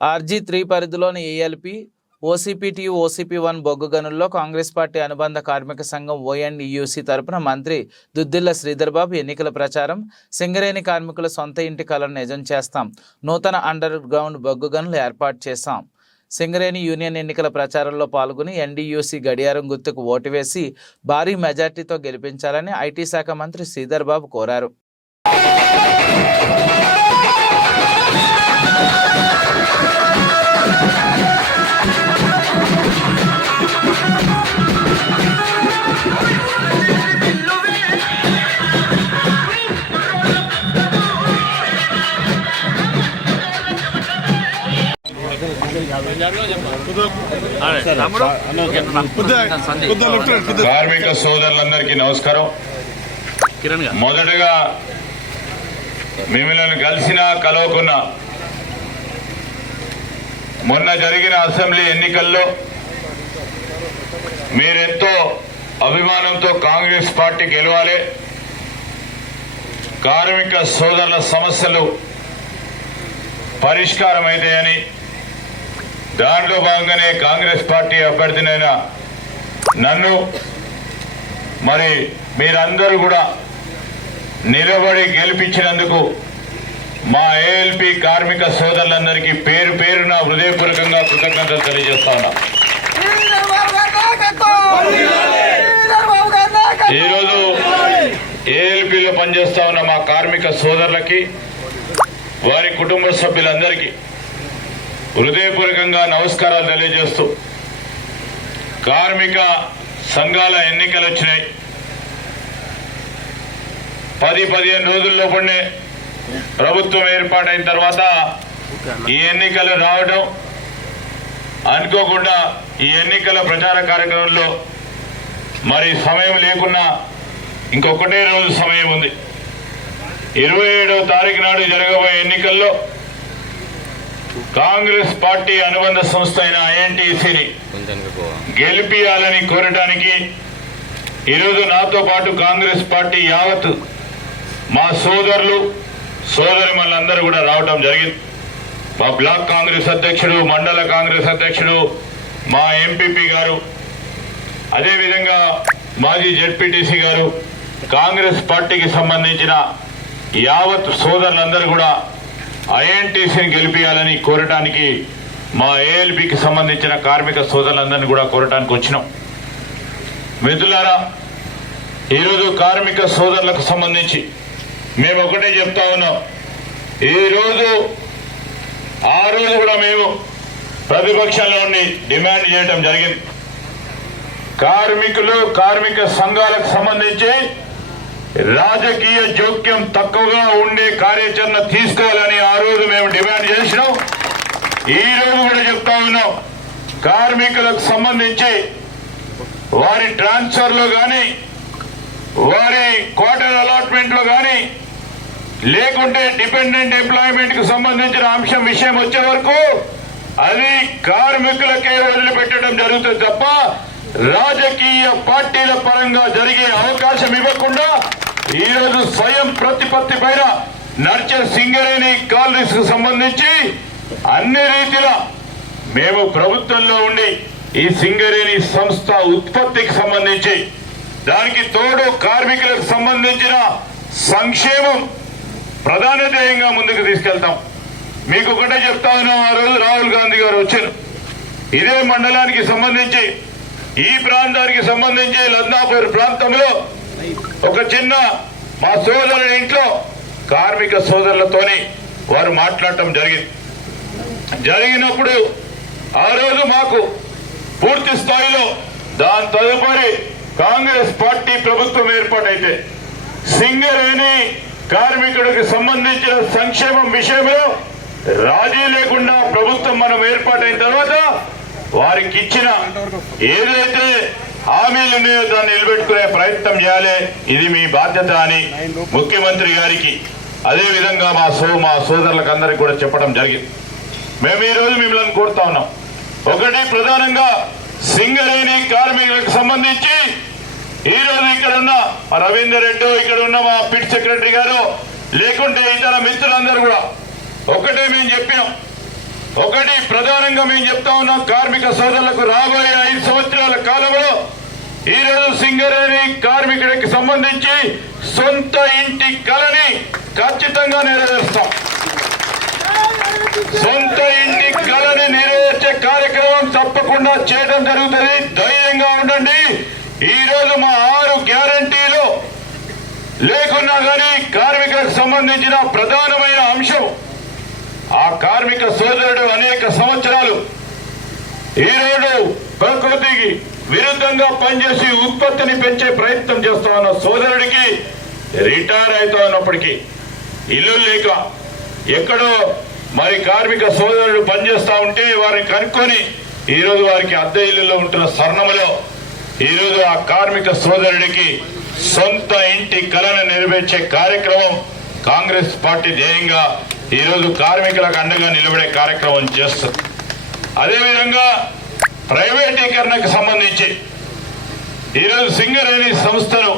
RG three పరిధిలోని ALP OCPT OCP one బొగ్గు గనుల్లో కాంగ్రెస్ పార్టీ అనుబంధ కార్మిక సంఘం ఓఎన్ఈయూసీ తరపున మంత్రి దుద్దిల్ల శ్రీధర్బాబు ఎన్నికల ప్రచారం సింగరేణి కార్మికుల సొంత ఇంటి కలను నిజం చేస్తాం నూతన అండర్ గ్రౌండ్ బొగ్గు గనులు ఏర్పాటు చేశాం. సింగరేణి యూనియన్ ఎన్నికల ప్రచారంలో పాల్గొని ఎన్డీయూసీ గడియారం గుర్తుకు ఓటు వేసి భారీ మెజార్టీతో గెలిపించాలని ఐటీ శాఖ మంత్రి శ్రీధర్బాబు కోరారు. కార్మిక సోదరులందరికీ నమస్కారం. కిరణ్ గారు. మొదటగా మిమ్మల్ని కలిసిన కలవకున్నా మొన్న జరిగిన అసెంబ్లీ ఎన్నికల్లో మీరెంతో అభిమానంతో కాంగ్రెస్ పార్టీ గెలవాలి కార్మిక సోదరుల సమస్యలు పరిష్కారం దాంట్లో భాగంగానే కాంగ్రెస్ పార్టీ అభ్యర్థినైన నన్ను మరి మీరందరూ కూడా నిలబడి గెలిపించినందుకు మా ఏఎల్పి కార్మిక సోదరులందరికీ పేరు పేరున హృదయపూర్వకంగా కృతజ్ఞతలు తెలియజేస్తా ఉన్నా. ఈరోజు ఏఎల్పిలో పనిచేస్తా ఉన్న మా కార్మిక సోదరులకి వారి కుటుంబ సభ్యులందరికీ హృదయపూర్వకంగా నమస్కారాలు తెలియజేస్తూ కార్మిక సంఘాల ఎన్నికలు వచ్చినాయి. పది పదిహేను రోజుల్లోపడే ప్రభుత్వం ఏర్పాటైన తర్వాత ఈ ఎన్నికలు రావడం అనుకోకుండా ఈ ఎన్నికల ప్రచార కార్యక్రమంలో మరి సమయం లేకున్నా ఇంకొకటే రోజు సమయం ఉంది. ఇరవై ఏడవ తారీఖు నాడు జరగబోయే ఎన్నికల్లో కాంగ్రెస్ పార్టీ అనుబంధ సంస్థ అయిన ఐఎన్టీసీని గెలిపియాలని కోరడానికి ఈరోజు నాతో పాటు కాంగ్రెస్ పార్టీ యావత్ మా సోదరులు సోదరి మనందరూ కూడా రావడం జరిగింది. మా బ్లాక్ కాంగ్రెస్ అధ్యక్షుడు మండల కాంగ్రెస్ అధ్యక్షుడు మా ఎంపీపీ గారు అదేవిధంగా మాజీ జెడ్పీటీసీ గారు కాంగ్రెస్ పార్టీకి సంబంధించిన యావత్ సోదరులందరూ కూడా ఐఎన్టీసీని గెలిపించాలని కోరటానికి మా ఏఎల్బికి సంబంధించిన కార్మిక సోదరులందరినీ కూడా కోరటానికి వచ్చినాం. మిత్రులారా ఈరోజు కార్మిక సోదరులకు సంబంధించి మేము ఒకటే చెప్తా ఉన్నాం. ఈరోజు ఆ రోజు కూడా మేము ప్రతిపక్షంలో ఉండి డిమాండ్ చేయడం జరిగింది. కార్మికులు కార్మిక సంఘాలకు సంబంధించి రాజకీయ జోక్యం తక్కువగా ఉండే కార్యాచరణ తీసుకోవాలని ఆ రోజు మేము డిమాండ్ చేసినాం. ఈ రోజు కూడా చెప్తా ఉన్నాం. కార్మికులకు సంబంధించి వారి ట్రాన్స్ఫర్లో కానీ వారి క్వార్టర్ అలాట్మెంట్లో కానీ లేకుంటే డిపెండెంట్ ఎంప్లాయ్మెంట్కు సంబంధించిన అంశం విషయం వచ్చే వరకు అది కార్మికులకే వదిలిపెట్టడం జరుగుతుంది తప్ప రాజకీయ పార్టీల పరంగా జరిగే అవకాశం ఇవ్వకుండా ఈరోజు స్వయం ప్రతిపత్తి పైన నడిచే సింగరేణి కాలనీస్కు సంబంధించి అన్ని రీతిలో మేము ప్రభుత్వంలో ఉండి ఈ సింగరేణి సంస్థ ఉత్పత్తికి సంబంధించి దానికి తోడు కార్మికులకు సంబంధించిన సంక్షేమం ప్రధాన ధ్యేయంగా ముందుకు తీసుకెళ్తాం. మీకు ఒకటే చెప్తా ఉన్నాం ఆ రోజు రాహుల్ గాంధీ గారు వచ్చారు. ఇదే మండలానికి సంబంధించి ఈ ప్రాంతానికి సంబంధించి లద్నాపూర్ ప్రాంతంలో ఒక చిన్న మా సోదరుల ఇంట్లో కార్మిక సోదరులతోని వారు మాట్లాడటం జరిగింది. జరిగినప్పుడు ఆ రోజు మాకు పూర్తి స్థాయిలో దాని తదుపరి కాంగ్రెస్ పార్టీ ప్రభుత్వం ఏర్పాటైతే సింగరేణి కార్మికుడికి సంబంధించిన సంక్షేమం విషయంలో రాజీ లేకుండా ప్రభుత్వం మనం ఏర్పాటైన తర్వాత వారికి ఇచ్చిన ఏదైతే హామీలు దాన్ని నిలబెట్టుకునే ప్రయత్నం చేయాలి. ఇది మీ బాధ్యత అని ముఖ్యమంత్రి గారికి అదే విధంగా మా సో మా సోదరులకు అందరికి కూడా చెప్పడం జరిగింది. మేము ఈ రోజు మిమ్మల్ని కోరుతా ఉన్నాం. ఒకటి ప్రధానంగా సింగరేణి కార్మికులకు సంబంధించి ఈ రోజు ఇక్కడ ఉన్న రవీందర్ రెడ్డి ఇక్కడ ఉన్న మా పిట్ సెక్రటరీ గారు లేకుంటే ఇతర మిత్రులందరూ కూడా ఒకటే మేము చెప్పినాం. ఒకటి ప్రధానంగా మేము చెప్తా ఉన్నాం కార్మిక సోదరులకు రాబోయే ఐదు సంవత్సరాల కాలంలో ఈ రోజు సింగరేణి కార్మికుడికి సంబంధించి సొంత ఇంటి కళని ఖచ్చితంగా నెరవేరుస్తాం. సొంత ఇంటి కళని నెరవేర్చే కార్యక్రమం తప్పకుండా చేయడం జరుగుతుంది. ధైర్యంగా ఉండండి. ఈ రోజు మా ఆరు గ్యారంటీలు లేకున్నా కానీ కార్మికులకు సంబంధించిన ప్రధానమైన అంశం ఆ కార్మిక సోదరుడు అనేక సంవత్సరాలు ఈరోజు ప్రకృతికి విరుద్ధంగా పనిచేసి ఉత్పత్తిని పెంచే ప్రయత్నం చేస్తా ఉన్న సోదరుడికి రిటైర్ అవుతా ఉన్నప్పటికీ ఇల్లు లేక ఎక్కడో మరి కార్మిక సోదరుడు పనిచేస్తూ ఉంటే వారిని కనుక్కొని ఈరోజు వారికి అద్దె ఇల్లులో ఉంటున్న స్వర్ణములో ఈరోజు ఆ కార్మిక సోదరుడికి సొంత ఇంటి కళను నెరవేర్చే కార్యక్రమం కాంగ్రెస్ పార్టీ ధ్యేయంగా ఈరోజు కార్మికులకు అండగా నిలబడే కార్యక్రమం చేస్తుంది. అదేవిధంగా ప్రైవేటీకరణకు సంబంధించి. ఈరోజు సింగరేణి సంస్థను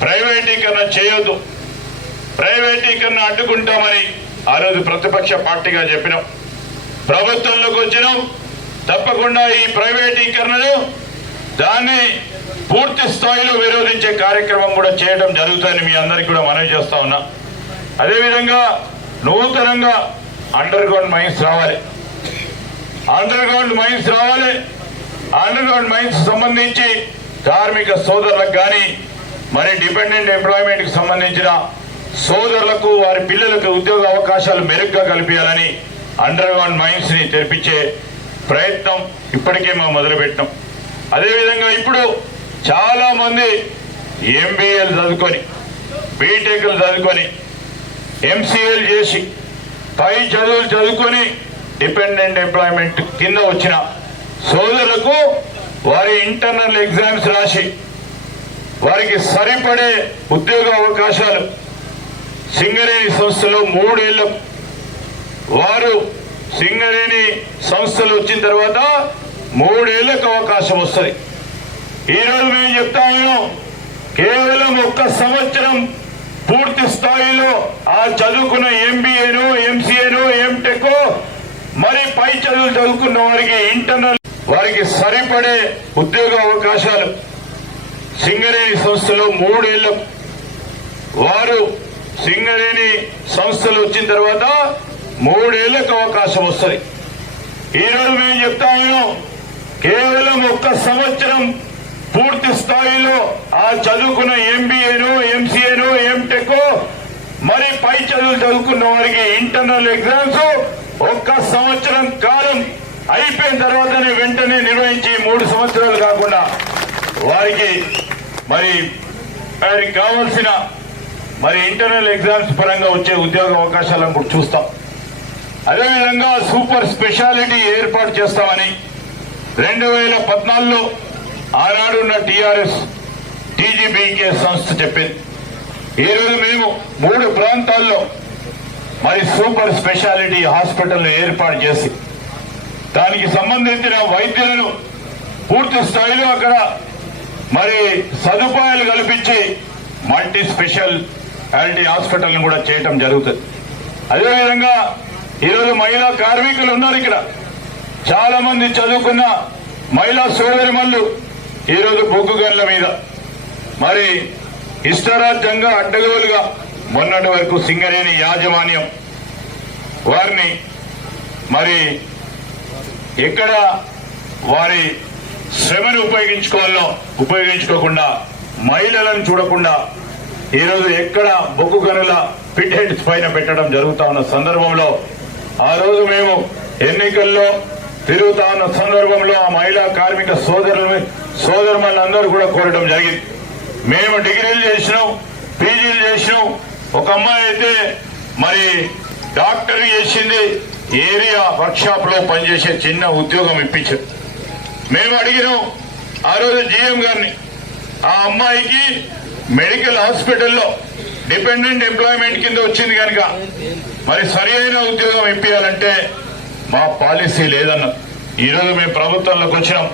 ప్రైవేటీకరణ చేయొద్దు. ప్రైవేటీకరణ అడ్డుకుంటామని ఆ రోజు ప్రతిపక్ష పార్టీగా చెప్పినాం. ప్రభుత్వంలోకి వచ్చినాం. తప్పకుండా ఈ ప్రైవేటీకరణను దాన్ని పూర్తి స్థాయిలో విరోధించే కార్యక్రమం కూడా చేయడం జరుగుతుందని మీ అందరికీ కూడా మనవి చేస్తా ఉన్నా. అదేవిధంగా నూతనంగా అండర్ గ్రౌండ్ మైన్స్ రావాలి. అండర్ గ్రౌండ్ మైన్స్ రావాలి. అండర్ గ్రౌండ్ మైన్స్ సంబంధించి కార్మిక సోదరులకు కానీ మరి డిపెండెంట్ ఎంప్లాయ్మెంట్కి సంబంధించిన సోదరులకు వారి పిల్లలకు ఉద్యోగ అవకాశాలు మెరుగ్గా కల్పించాలని అండర్ గ్రౌండ్ తెరిపించే ప్రయత్నం ఇప్పటికే మేము మొదలుపెట్టాం. అదేవిధంగా ఇప్పుడు చాలామంది ఎంబీఏలు చదువుకొని బీటెక్లు చదువుకొని ఎంసీఏలు చేసి పై చదువులు చదువుకొని డిపెండెంట్ ఎంప్లాయ్మెంట్ కింద వచ్చిన సోదరులకు వారి ఇంటర్నల్ ఎగ్జామ్స్ రాసి వారికి సరిపడే ఉద్యోగ అవకాశాలు సింగరేణి సంస్థలో మూడేళ్ళు. వారు సింగరేణి సంస్థలు వచ్చిన తర్వాత మూడేళ్ళకు అవకాశం వస్తుంది. ఈరోజు మేము చెప్తా ఉన్నాం కేవలం ఒక్క సంవత్సరం పూర్తి స్థాయిలో ఆ చదువుకున్న ఎంబీఏను ఎంసీఏను ఎంటెక్ మరి పై చదువులు చదువుకున్న వారికి ఇంటర్నల్ వారికి సరిపడే ఉద్యోగ అవకాశాలు. సింగరేణి సంస్థలో మూడేళ్ళ వారు సింగరేణి సంస్థలు వచ్చిన తర్వాత మూడేళ్ళకు అవకాశం వస్తుంది. ఈరోజు మేము చెప్తా ఉన్నాం కేవలం ఒక్క సంవత్సరం పూర్తి స్థాయిలో ఆ చదువుకున్న ఎంబీఏను ఎంసీఏను ఎంటెక్ మరి పై చదువులు చదువుకున్న వారికి ఇంటర్నల్ ఎగ్జామ్స్ ఒక్క సంవత్సరం కాలం అయిపోయిన తర్వాతనే వెంటనే నిర్వహించి మూడు సంవత్సరాలు కాకుండా వారికి మరి వారికి కావాల్సిన మరి ఇంటర్నల్ ఎగ్జామ్స్ పరంగా వచ్చే ఉద్యోగ అవకాశాలను కూడా చూస్తాం. అదేవిధంగా సూపర్ స్పెషాలిటీ ఏర్పాటు చేస్తామని రెండు వేల పద్నాలుగులో ఆనాడున్న టీఆర్ఎస్ టీజీబీకే సంస్థ చెప్పింది. ఈరోజు రోజు మేము మూడు ప్రాంతాల్లో మరి సూపర్ స్పెషాలిటీ హాస్పిటల్ ఏర్పాటు చేసి దానికి సంబంధించిన వైద్యులను పూర్తి స్థాయిలో అక్కడ మరి సదుపాయాలు కల్పించి మల్టీ స్పెషల్ యాలిటీ హాస్పిటల్ కూడా చేయటం జరుగుతుంది. అదేవిధంగా ఈరోజు మహిళా కార్మికులు ఉన్నారు ఇక్కడ. చాలా మంది చదువుకున్న మహిళా సోదరిమల్లు ఈరోజు బొగ్గు గన్ల మీద. మరి ఇష్టరాజ్యంగా అడ్డగోలుగా మొన్నటి వరకు సింగరేణి యాజమాన్యం వారిని మరి ఎక్కడ వారి శ్రమను ఉపయోగించుకోవాలో ఉపయోగించుకోకుండా మహిళలను చూడకుండా ఈరోజు ఎక్కడ బొగ్గు గనుల పిట్ హెడ్స్ పైన పెట్టడం జరుగుతా ఉన్న సందర్భంలో ఆ రోజు మేము ఎన్నికల్లో తిరుగుతా ఉన్న సందర్భంలో ఆ మహిళా కార్మిక సోదరులు సోదరులందరూ కూడా కోరడం జరిగింది. మేము డిగ్రీలు చేసినాం పీజీలు చేసినాం ఒక అమ్మాయి అయితే మరి డాక్టర్ చేసింది ఏరియా వర్క్షాప్లో పనిచేసే చిన్న ఉద్యోగం ఇప్పించారు మేము అడిగినాం ఆ రోజు జీఎం గారిని ఆ అమ్మాయికి మెడికల్ హాస్పిటల్లో డిపెండెంట్ ఎంప్లాయ్మెంట్ కింద వచ్చింది కనుక మరి సరి అయిన ఉద్యోగం ఇప్పించాలంటే మా పాలసీ లేదన్న. ఈరోజు మేము ప్రభుత్వంలోకి వచ్చినాం.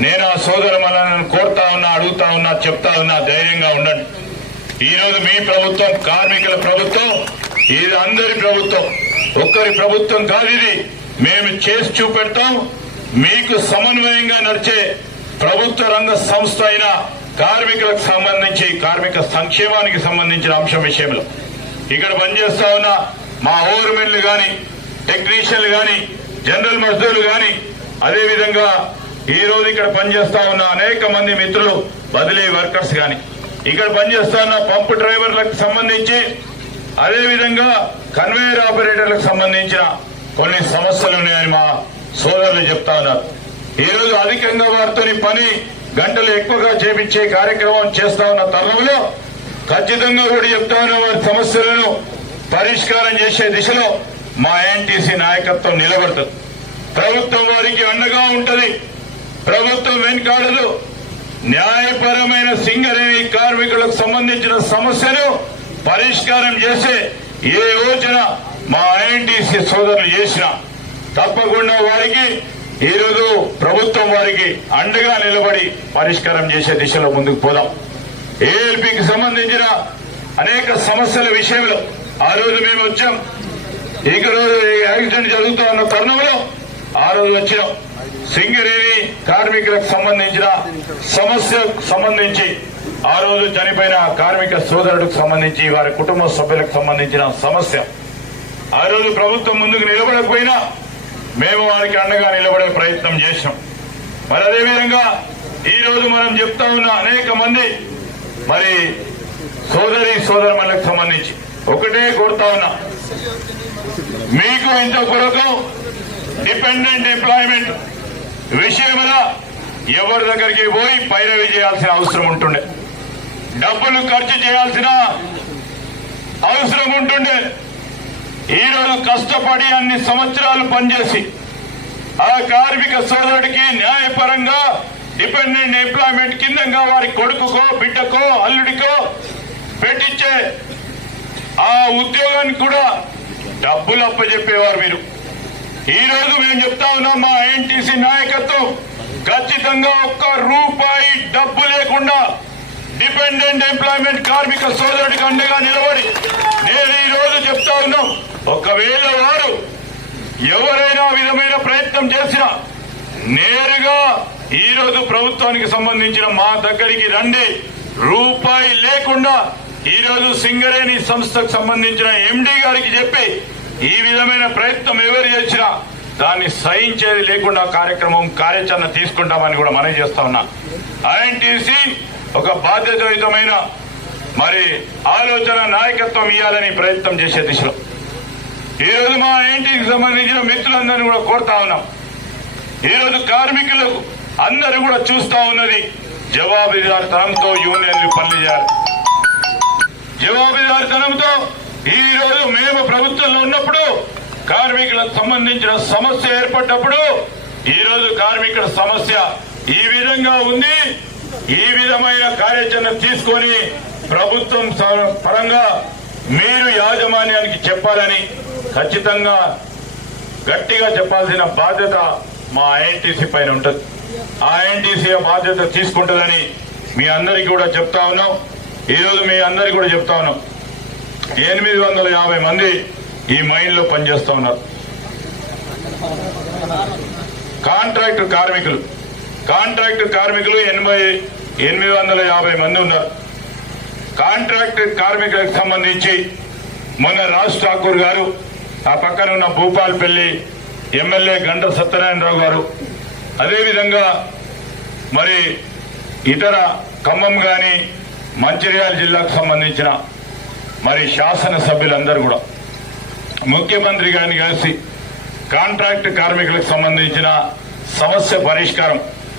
నేను ఆ సోదరు మనల్ని కోరుతా ఉన్నా అడుగుతా ఉన్నా చెప్తా ఉన్నా ధైర్యంగా ఉండండి. ఈ రోజు మీ ప్రభుత్వం కార్మికుల ప్రభుత్వం ఇది అందరి ప్రభుత్వం. ఒక్కరి ప్రభుత్వం కాదు ఇది. మేము చేసి చూపెడతాం. మీకు సమన్వయంగా నడిచే ప్రభుత్వ రంగ సంస్థ అయిన కార్మికులకు సంబంధించి కార్మిక సంక్షేమానికి సంబంధించిన అంశం విషయంలో. ఇక్కడ పనిచేస్తా ఉన్న మా ఓవర్మెన్లు గాని టెక్నీషియన్లు గాని జనరల్ మజ్దూర్లు గాని అదేవిధంగా ఈ రోజు ఇక్కడ పనిచేస్తా ఉన్న అనేక మంది మిత్రులు బదిలీ వర్కర్స్ గాని. ఇక్కడ పనిచేస్తున్న పంప్ పంపు డ్రైవర్లకు సంబంధించి అదేవిధంగా కన్వేయర్ ఆపరేటర్లకు సంబంధించిన కొన్ని సమస్యలు ఉన్నాయని మా సోదరులు చెప్తా ఉన్నారు. ఈరోజు అధికంగా వారితో పని గంటలు ఎక్కువగా చేపించే కార్యక్రమం చేస్తా ఉన్న తరుణంలో ఖచ్చితంగా కూడా చెప్తా ఉన్న వారి సమస్యలను పరిష్కారం చేసే దిశలో మా ఎన్టీసీ నాయకత్వం నిలబడుతుంది. ప్రభుత్వం వారికి అండగా ఉంటది. ప్రభుత్వం వెనుకాడదు. న్యాయపరమైన సింగరేణి కార్మికులకు సంబంధించిన సమస్యను పరిష్కారం చేసే ఏ యోచన మా ఐఎన్టీసీ సోదరులు చేసిన తప్పకుండా వారికి ఈరోజు ప్రభుత్వం వారికి అండగా నిలబడి పరిష్కారం చేసే దిశలో ముందుకు పోదాం. ఏఎల్పికి సంబంధించిన అనేక సమస్యల విషయంలో ఆ రోజు మేము వచ్చాం. ఇక రోజు యాక్సిడెంట్ జరుగుతూ ఉన్న తరుణంలో ఆ రోజు వచ్చినాం సింగరేణి కార్మికులకు సంబంధించిన సమస్యకు సంబంధించి ఆ రోజు చనిపోయిన కార్మిక సోదరుడికి సంబంధించి వారి కుటుంబ సభ్యులకు సంబంధించిన సమస్య. ఆ రోజు ప్రభుత్వం ముందుకు నిలబడకపోయినా మేము వారికి అండగా నిలబడే ప్రయత్నం చేసినాం మరి అదేవిధంగా ఈ రోజు మనం చెప్తా ఉన్న అనేక మంది మరి సోదరి సోదరులకు సంబంధించి ఒకటే కోరుతా ఉన్నా. మీకు ఇంత కొరకు డిపెండెంట్ ఎంప్లాయ్మెంట్ విషయంలో ఎవరి దగ్గరికి పోయి పైరవి చేయాల్సిన అవసరం ఉంటుండే. డబ్బులు ఖర్చు చేయాల్సిన అవసరం ఉంటుండే. ఈరోజు కష్టపడి అన్ని సంవత్సరాలు పనిచేసి ఆ కార్మిక సోదరుడికి న్యాయపరంగా డిపెండెంట్ ఎంప్లాయ్మెంట్ కిందంగా వారి కొడుకుకో బిడ్డకో అల్లుడికో పెట్టించే ఆ ఉద్యోగానికి కూడా డబ్బులు అప్పచెప్పేవారు మీరు ఈ రోజు మేము చెప్తా ఉన్నాం మా ఎన్టీసీ నాయకత్వం ఖచ్చితంగా ఒక్క రూపాయి డబ్బు లేకుండా డిపెండెంట్ ఎంప్లాయ్మెంట్ కార్మిక సోదరుడికి అండగా నిలబడి నేను ఈ రోజు చెప్తా ఉన్నాం. ఒకవేళ వారు ఎవరైనా విధమైన ప్రయత్నం చేసినా నేరుగా ఈ రోజు ప్రభుత్వానికి సంబంధించిన మా దగ్గరికి రండి. రూపాయి లేకుండా ఈరోజు సింగరేణి సంస్థకు సంబంధించిన ఎండి గారికి చెప్పి ఈ విధమైన ప్రయత్నం ఎవరు చేసినా దాన్ని సహించేది లేకుండా కార్యక్రమం కార్యాచరణ తీసుకుంటామని కూడా మనం చేస్తా ఉన్నా. ఐఎన్టీసీ ఒక బాధ్యతాయుతమైన మరి ఆలోచన నాయకత్వం ఇవ్వాలని ప్రయత్నం చేసే దిశలో. ఈ రోజు మా ఐఎన్టీకి సంబంధించిన మిత్రులందరినీ కూడా కోరుతా ఉన్నాం. ఈ రోజు కార్మికులు అందరూ కూడా చూస్తా ఉన్నది జవాబుదారితనంతో యూనియన్లు పనులు చేయాలి. జవాబుదారితనంతో ఈ రోజు మేము ప్రభుత్వంలో ఉన్నప్పుడు కార్మికులకు సంబంధించిన సమస్య ఏర్పడ్డప్పుడు ఈ రోజు కార్మికుల సమస్య ఈ విధంగా ఉంది. ఈ విధమైన కార్యాచరణ తీసుకొని ప్రభుత్వం స- పరంగా మీరు యాజమాన్యానికి చెప్పాలని ఖచ్చితంగా గట్టిగా చెప్పాల్సిన బాధ్యత మా ఐఎన్టీసీ పైన ఉంటుంది. ఆ ఐఎన్టీసీ బాధ్యత తీసుకుంటుందని మీ అందరికీ కూడా చెప్తా ఉన్నాం. ఈరోజు మీ అందరికీ కూడా చెప్తా ఉన్నాం. ఎనిమిది వందల యాభై మంది ఈ మైన్లో పనిచేస్తూ ఉన్నారు. కాంట్రాక్ట్ కార్మికులు కాంట్రాక్ట్ కార్మికులు ఎనభై ఎనిమిది వందల యాభై మంది ఉన్నారు. కాంట్రాక్ట్ కార్మికులకు సంబంధించి మొన్న రాజ్ ఠాకూర్ గారు ఆ పక్కన ఉన్న భూపాల్పల్లి ఎమ్మెల్యే గంట సత్యనారాయణరావు గారు అదేవిధంగా మరి ఇతర ఖమ్మం గాని మంచిర్యాల జిల్లాకు సంబంధించిన మరి శాసనసభ్యులందరూ కూడా ముఖ్యమంత్రి గారిని కలిసి కాంట్రాక్ట్ కార్మికులకు సంబంధించిన సమస్య పరిష్కారం